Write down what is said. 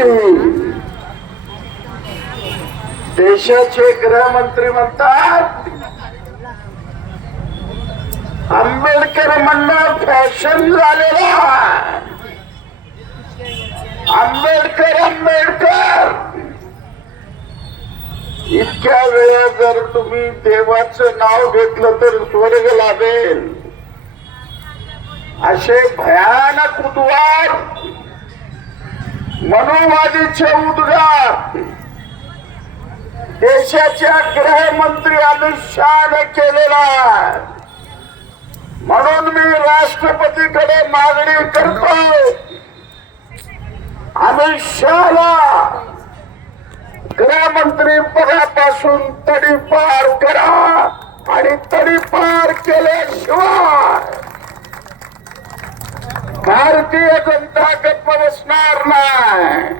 व्यक्ती देशाचे गृहमंत्री म्हणतात आंबेडकर म्हणणं फॅशन झालेला. आंबेडकर आंबेडकर इतक्या वेळा जर तुम्ही देवाचं नाव घेतलं तर स्वर्ग लाभेल असे भयानक उद्गार मनुवादीचे उद्गार देशाच्या गृहमंत्री अमित शहाने केलेला. म्हणून मी राष्ट्रपतीकडे मागणी करतो अमित शहाला गृहमंत्री पदापासून तडीपार करा आणि तडीपार केल्याशिवाय भारतीय जनता गप्प बसणार नाही.